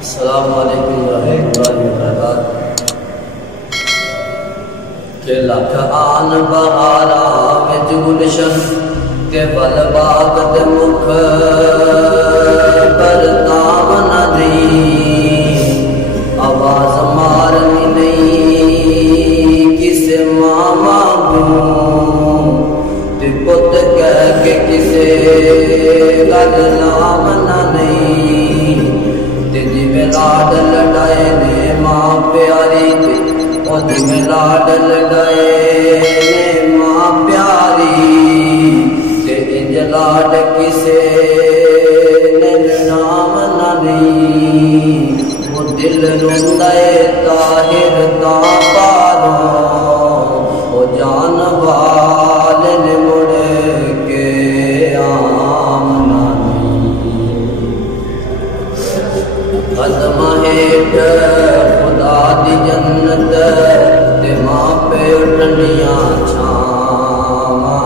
अस्सलामु अलैकुम रहमतुल्लाहि व बरकातुहू। के लख आन बहारा विच गुलशन के बल बाग दे मुख पर ताव न दी आवाज मारनी नहीं किसे मामा ते पुत कह के किसे गल नाम न नहीं ते जिमें लाड लड़ाए ने मां प्यारी और जिमें लाड लड़ाए ने मां प्यारी ते इंज लाड किसे ने नाम न नहीं वो दिल रोंदाए ताहिर ता पारो वो जान वाल ने मुड़ के आम नहीं कदम हेठ खुदा दी जन्नत ते मां पे ठंडियां छावा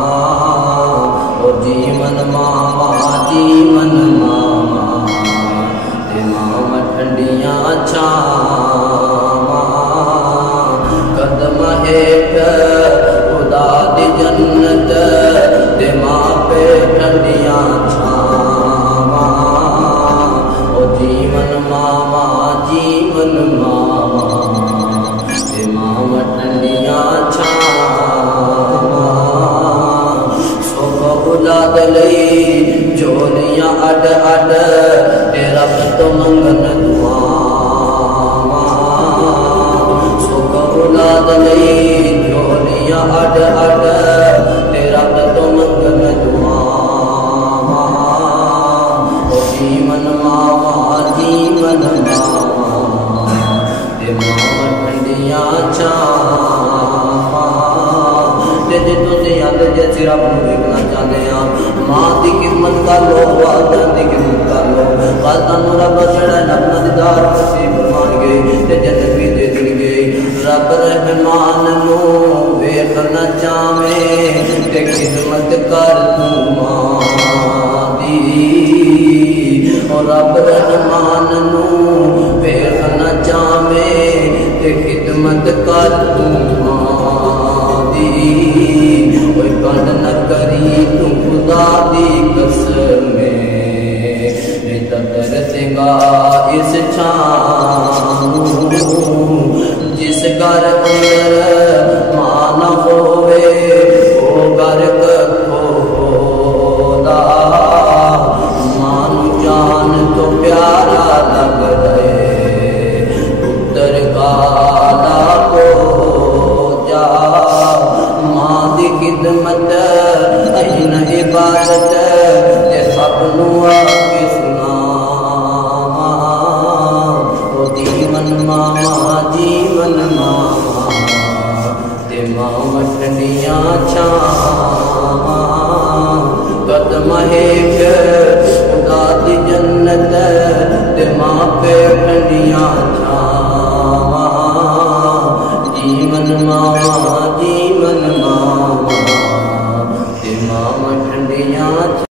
ओ जीवन मामा जीवन मामा ते मामा ठंडियां छावा कदम हेठ खुदा दी जन्नत ते मां पे ठंडियां छावा ओ जीवन मामा जीवन मामा ते मामा ठंडियां छावा सुख औलाद लई झोलियां अड अड ते रब तो मंगन दुआवां सुख औलाद लई झोलियां अड अड ते रब तो मंगन दुआवां ओ जीवन मामा जीवन मामा ते मामा ठंडियां छावा ते तुझे याद जैसे रब नूं वेखना चाहते हैं मां की खिदमत कर लो वालिदां की खिदमत कर लो वालिदां नूं रब जड़ा अपना दीदार नसीब फरमाएंगे ते जन्नत भी दे देंगे रब रहमान नूं वेखना चाहे ते खिदमत कर तू मां दी और रब रहमान नूं वेखना चाहे ते खिदमत कर तू मां दी कोई कद न करी तू खुदा दी कसम नहीं तो तरसेगा इस छां जिस घर अंदर मां न होवे वो घर कखोदा मां नू जान तो प्यारा लग रहे पुत्र गाला को जा मां दी खिदमत अहिन इबादत ते सब नू आके सुनावा ओ जीवन मामा जीवन मामा ते मामा ठंडियां छावा कदम हेठ खुदा दी जन्नत ते मां पे ठंडियां छावा जीवन मामा जीवन मामा ते मामा ठंडियां